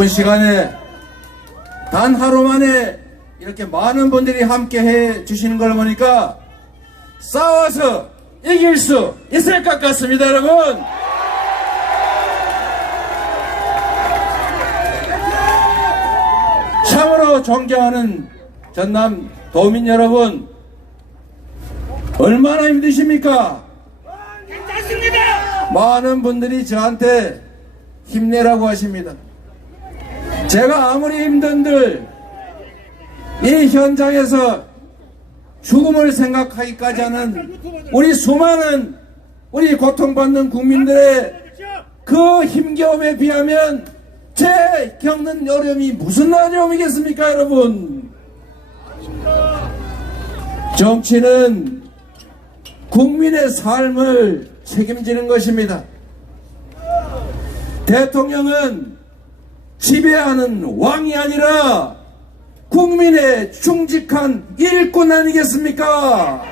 바쁜 시간에 단 하루 만에 이렇게 많은 분들이 함께 해 주시는 걸 보니까 싸워서 이길 수 있을 것 같습니다, 여러분. 참으로 존경하는 전남 도민 여러분, 얼마나 힘드십니까? 괜찮습니다. 많은 분들이 저한테 힘내라고 하십니다. 제가 아무리 힘든들 이 현장에서 죽음을 생각하기까지 하는 우리 수많은 우리 고통받는 국민들의 그 힘겨움에 비하면 제 겪는 어려움이 무슨 어려움이겠습니까, 여러분? 정치는 국민의 삶을 책임지는 것입니다. 대통령은 지배하는 왕이 아니라 국민의 충직한 일꾼 아니겠습니까?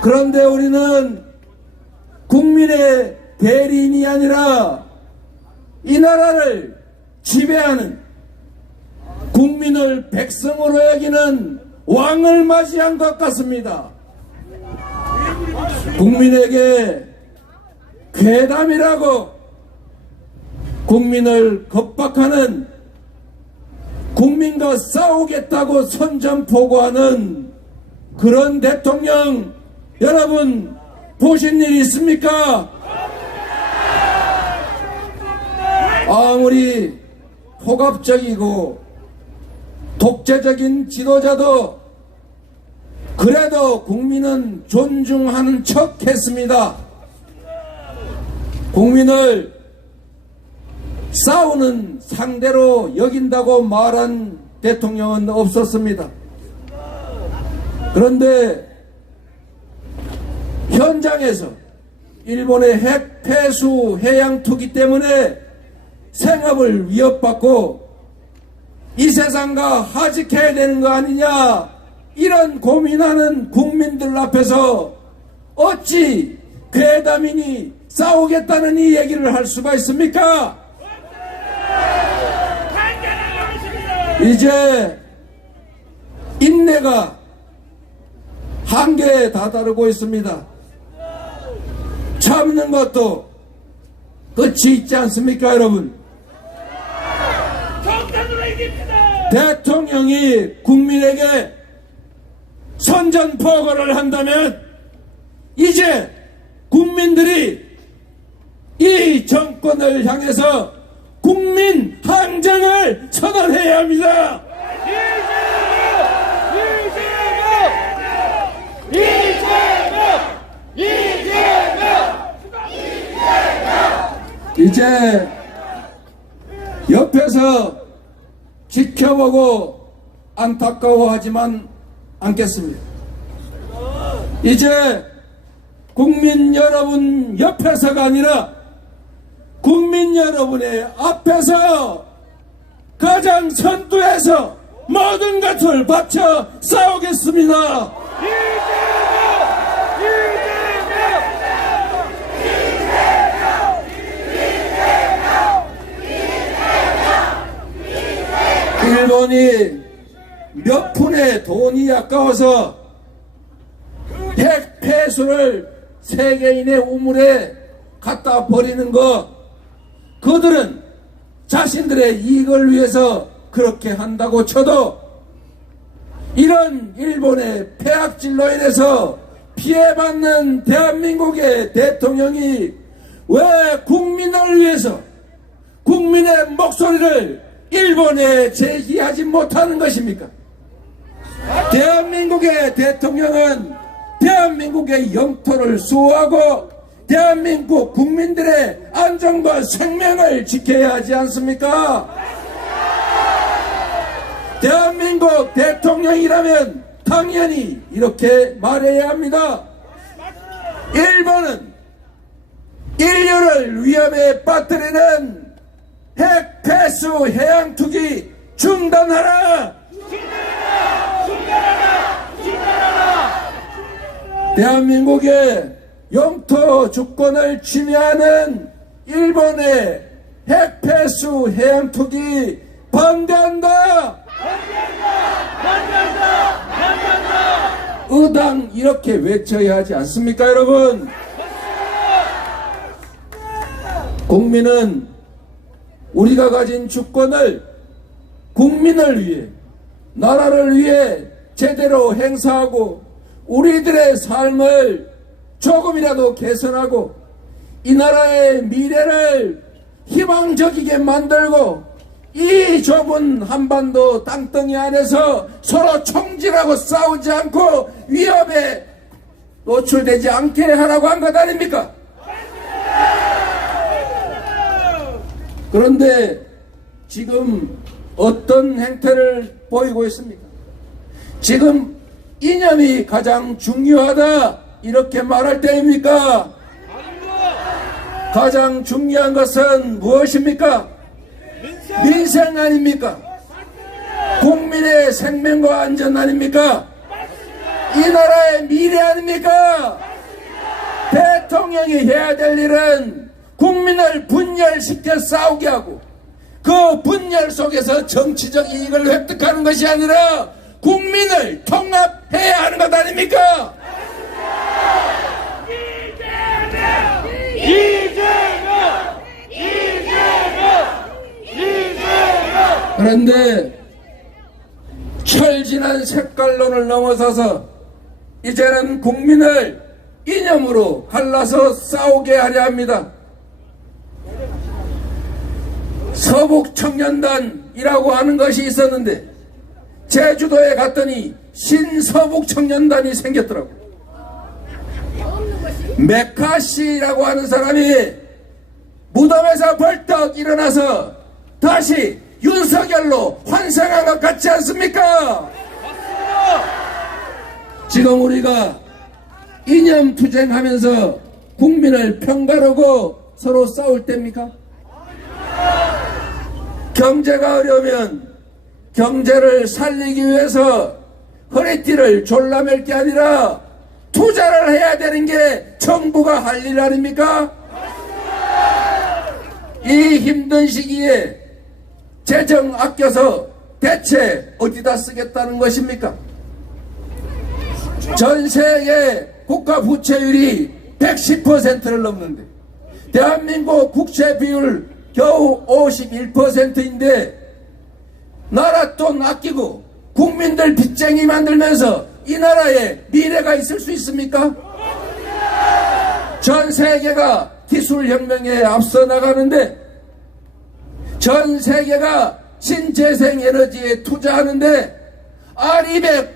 그런데 우리는 국민의 대리인이 아니라 이 나라를 지배하는, 국민을 백성으로 여기는 왕을 맞이한 것 같습니다. 국민에게 괴담이라고 국민을 겁박하는, 국민과 싸우겠다고 선전포고하는 그런 대통령 여러분 보신 일 있습니까? 아무리 폭압적이고 독재적인 지도자도 그래도 국민은 존중하는 척 했습니다. 국민을 싸우는 상대로 여긴다고 말한 대통령은 없었습니다. 그런데 현장에서 일본의 핵 폐수 해양 투기 때문에 생업을 위협받고 이 세상과 하직해야 되는 거 아니냐, 이런 고민하는 국민들 앞에서 어찌 괴담이니 싸우겠다는 이 얘기를 할 수가 있습니까? 이제 인내가 한계에 다다르고 있습니다. 참는 것도 끝이 있지 않습니까, 여러분? 대통령이 국민에게 선전포고를 한다면 이제 국민들이 이 정권을 향해서 국민 항쟁을 선언해야 합니다. 이제 옆에서 지켜보고 안타까워하지만 않겠습니다. 이제 국민 여러분 옆에서가 아니라 국민 여러분의 앞에서 가장 선두에서 모든 것을 바쳐 싸우겠습니다. 일본이 몇 푼의 돈이 아까워서 핵 폐수를 세계인의 우물에 갖다 버리는 것, 그들은 자신들의 이익을 위해서 그렇게 한다고 쳐도 이런 일본의 폐악질로 인해서 피해받는 대한민국의 대통령이 왜 국민을 위해서 국민의 목소리를 일본에 제기하지 못하는 것입니까? 대한민국의 대통령은 대한민국의 영토를 수호하고 대한민국 국민들의 안전과 생명을 지켜야 하지 않습니까? 대한민국 대통령이라면 당연히 이렇게 말해야 합니다. 일본은 인류를 위험에 빠뜨리는 핵 폐수 해양 투기 중단하라! 대한민국의 영토 주권을 침해하는 일본의 핵폐수 해양 투기 반대한다. 의당 이렇게 외쳐야 하지 않습니까, 여러분? 국민은 우리가 가진 주권을 국민을 위해, 나라를 위해 제대로 행사하고 우리들의 삶을 조금이라도 개선하고 이 나라의 미래를 희망적이게 만들고 이 좁은 한반도 땅덩이 안에서 서로 총질하고 싸우지 않고 위협에 노출되지 않게 하라고 한 것 아닙니까? 그런데 지금 어떤 행태를 보이고 있습니까? 지금 이념이 가장 중요하다 이렇게 말할 때입니까? 가장 중요한 것은 무엇입니까? 민생 아닙니까? 국민의 생명과 안전 아닙니까? 이 나라의 미래 아닙니까? 대통령이 해야 될 일은 국민을 분열시켜 싸우게 하고 그 분열 속에서 정치적 이익을 획득하는 것이 아니라 국민을 통합해야 하는 것 아닙니까? 그런데 철진한 색깔론을 넘어서서 이제는 국민을 이념으로 갈라서 싸우게 하려 합니다. 서북청년단이라고 하는 것이 있었는데 제주도에 갔더니 신서북청년단이 생겼더라고요. 메카시라고 하는 사람이 무덤에서 벌떡 일어나서 다시 윤석열로 환생한 것 같지 않습니까? 지금 우리가 이념투쟁하면서 국민을 편가르고 서로 싸울 때입니까? 경제가 어려우면 경제를 살리기 위해서 허리띠를 졸라맬 게 아니라 투자를 해야 되는 게 정부가 할 일 아닙니까? 이 힘든 시기에 재정 아껴서 대체 어디다 쓰겠다는 것입니까? 전 세계 국가 부채율이 110%를 넘는데 대한민국 국채 비율 겨우 51%인데 나라 돈 아끼고 국민들 빚쟁이 만들면서 이 나라에 미래가 있을 수 있습니까? 전 세계가 기술혁명에 앞서 나가는데 전 세계가 신재생 에너지에 투자하는데 R200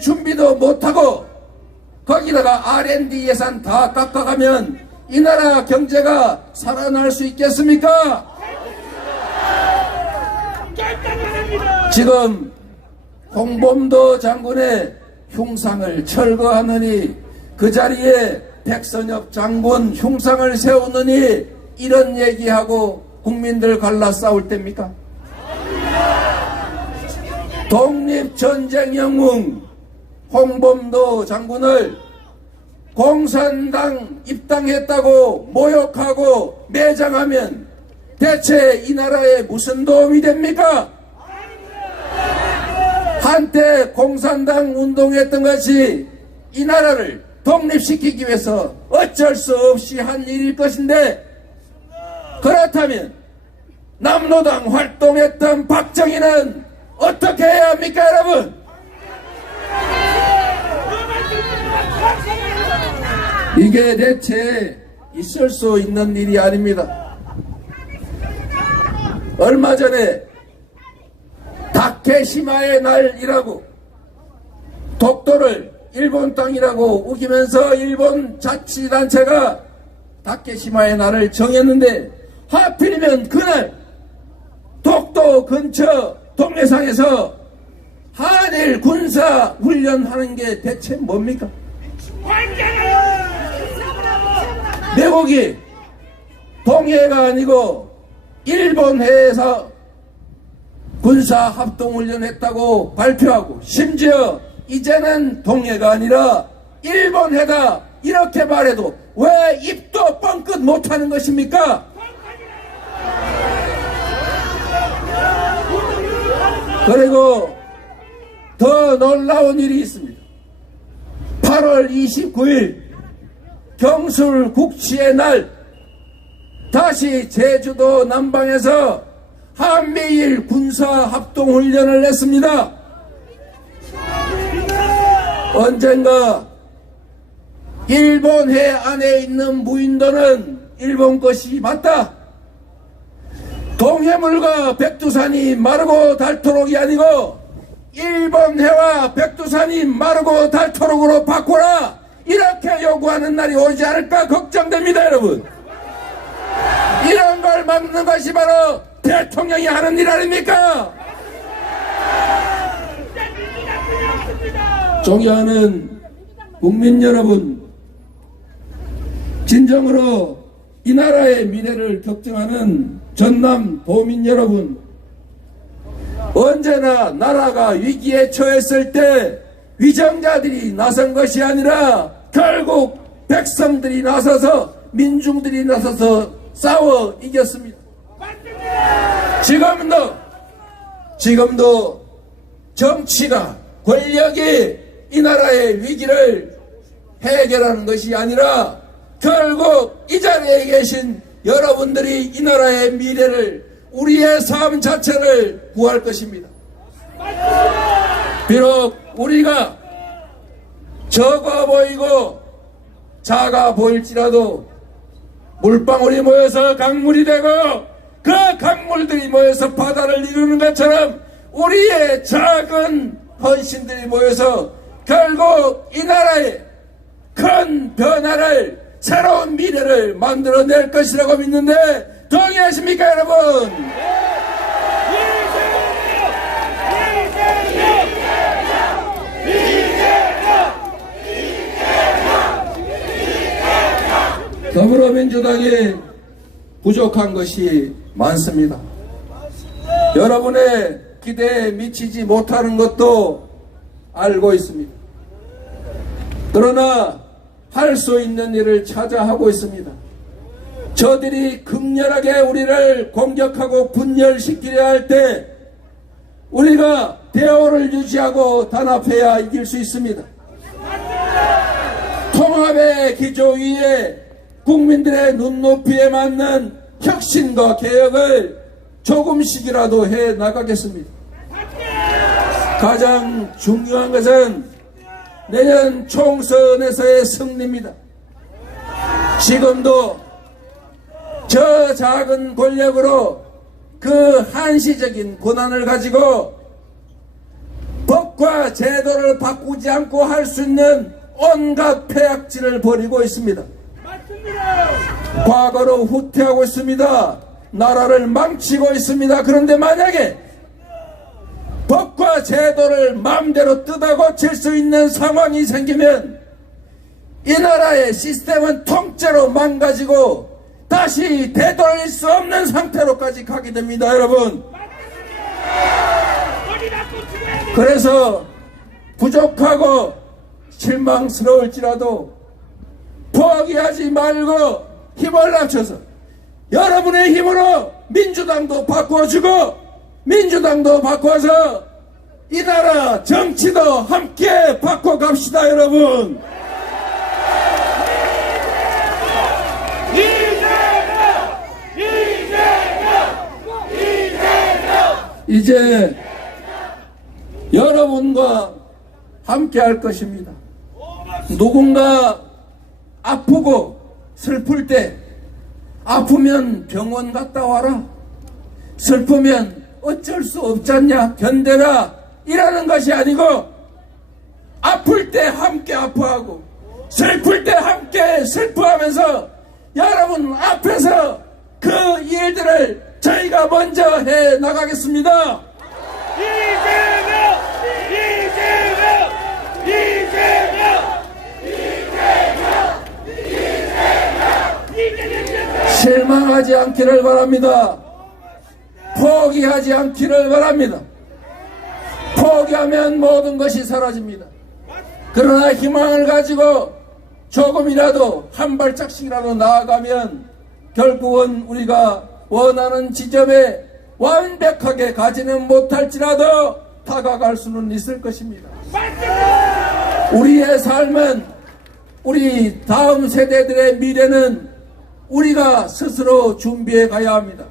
준비도 못하고 거기다가 R&D 예산 다 깎아가면 이 나라 경제가 살아날 수 있겠습니까? 지금 홍범도 장군의 흉상을 철거하느니 그 자리에 백선엽 장군 흉상을 세우느니 이런 얘기하고 국민들 갈라 싸울 때입니까? 독립전쟁 영웅 홍범도 장군을 공산당 입당했다고 모욕하고 매장하면 대체 이 나라에 무슨 도움이 됩니까? 한때 공산당 운동했던 것이 이 나라를 독립시키기 위해서 어쩔 수 없이 한 일일 것인데 그렇다면 남로당 활동했던 박정희는 어떻게 해야 합니까, 여러분? 이게 대체 있을 수 있는 일이 아닙니다. 얼마 전에 다케시마의 날이라고 독도를 일본 땅이라고 우기면서 일본 자치단체가 다케시마의 날을 정했는데 하필이면 그날 독도 근처 동해상에서 한일 군사 훈련하는 게 대체 뭡니까? 미국이 동해가 아니고 일본 해에서 군사 합동훈련했다고 발표하고 심지어 이제는 동해가 아니라 일본 해다 이렇게 말해도 왜 입도 뻥끗 못하는 것입니까? 그리고 더 놀라운 일이 있습니다. 8월 29일 경술 국치의 날 다시 제주도 남방에서 한미일 군사합동훈련을 했습니다. 언젠가 일본 해 안에 있는 무인도는 일본 것이 맞다. 동해물과 백두산이 마르고 닳도록이 아니고 일본 해와 백두산이 마르고 닳도록으로 바꿔라, 이렇게 요구하는 날이 오지 않을까 걱정됩니다. 여러분, 이런 걸 막는 것이 바로 대통령이 하는 일 아닙니까? 존경하는 국민 여러분, 진정으로 이 나라의 미래를 걱정하는 전남 도민 여러분, 언제나 나라가 위기에 처했을 때 위정자들이 나선 것이 아니라 결국 백성들이 나서서, 민중들이 나서서 싸워 이겼습니다. 지금도 정치가, 권력이 이 나라의 위기를 해결하는 것이 아니라 결국 이 자리에 계신 여러분들이 이 나라의 미래를, 우리의 삶 자체를 구할 것입니다. 비록 우리가 적어 보이고 작아 보일지라도 물방울이 모여서 강물이 되고 그 강물들이 모여서 바다를 이루는 것처럼 우리의 작은 헌신들이 모여서 결국 이 나라의 큰 변화를, 새로운 미래를 만들어낼 것이라고 믿는데 동의하십니까, 여러분? 더불어민주당이 부족한 것이 많습니다. 여러분의 기대에 미치지 못하는 것도 알고 있습니다. 그러나 할 수 있는 일을 찾아 하고 있습니다. 저들이 극렬하게 우리를 공격하고 분열시키려 할 때 우리가 대오를 유지하고 단합해야 이길 수 있습니다. 통합의 기조 위에 국민들의 눈높이에 맞는 혁신과 개혁을 조금씩이라도 해 나가겠습니다. 가장 중요한 것은 내년 총선에서의 승리입니다. 지금도 저 작은 권력으로 그 한시적인 권한을 가지고 법과 제도를 바꾸지 않고 할 수 있는 온갖 폐악질을 벌이고 있습니다. 과거로 후퇴하고 있습니다. 나라를 망치고 있습니다. 그런데 만약에 법과 제도를 마음대로 뜯어고칠 수 있는 상황이 생기면 이 나라의 시스템은 통째로 망가지고 다시 되돌릴 수 없는 상태로까지 가게 됩니다, 여러분. 그래서 부족하고 실망스러울지라도 포기하지 말고 힘을 합쳐서 여러분의 힘으로 민주당도 바꿔주고 민주당도 바꿔서 이 나라 정치도 함께 바꿔갑시다, 여러분. 이제 여러분과 함께 할 것입니다. 누군가 아프고 슬플 때 아프면 병원 갔다 와라, 슬프면 어쩔 수 없잖냐, 견뎌라, 이라는 것이 아니고 아플 때 함께 아파하고 슬플 때 함께 슬퍼하면서 여러분 앞에서 그 일들을 저희가 먼저 해 나가겠습니다. 실망하지 않기를 바랍니다. 포기하지 않기를 바랍니다. 포기하면 모든 것이 사라집니다. 그러나 희망을 가지고 조금이라도 한 발짝씩이라도 나아가면 결국은 우리가 원하는 지점에 완벽하게 가지는 못할지라도 다가갈 수는 있을 것입니다. 우리의 삶은, 우리 다음 세대들의 미래는 우리가 스스로 준비해 가야 합니다.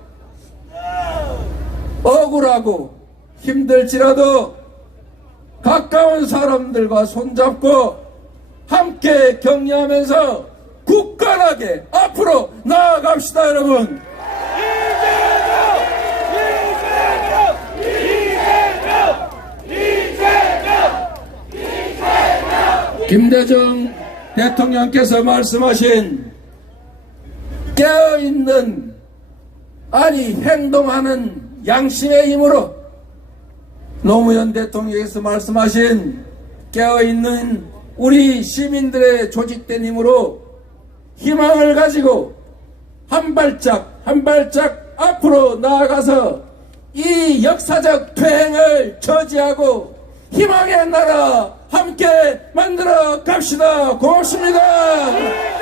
억울하고 힘들지라도 가까운 사람들과 손잡고 함께 격려하면서 굳건하게 앞으로 나아갑시다, 여러분. 김대중 대통령께서 말씀하신 깨어있는, 아니 행동하는 양심의 힘으로, 노무현 대통령께서 말씀하신 깨어있는 우리 시민들의 조직된 힘으로 희망을 가지고 한 발짝 한 발짝 앞으로 나아가서 이 역사적 퇴행을 저지하고 희망의 나라 함께 만들어 갑시다. 고맙습니다.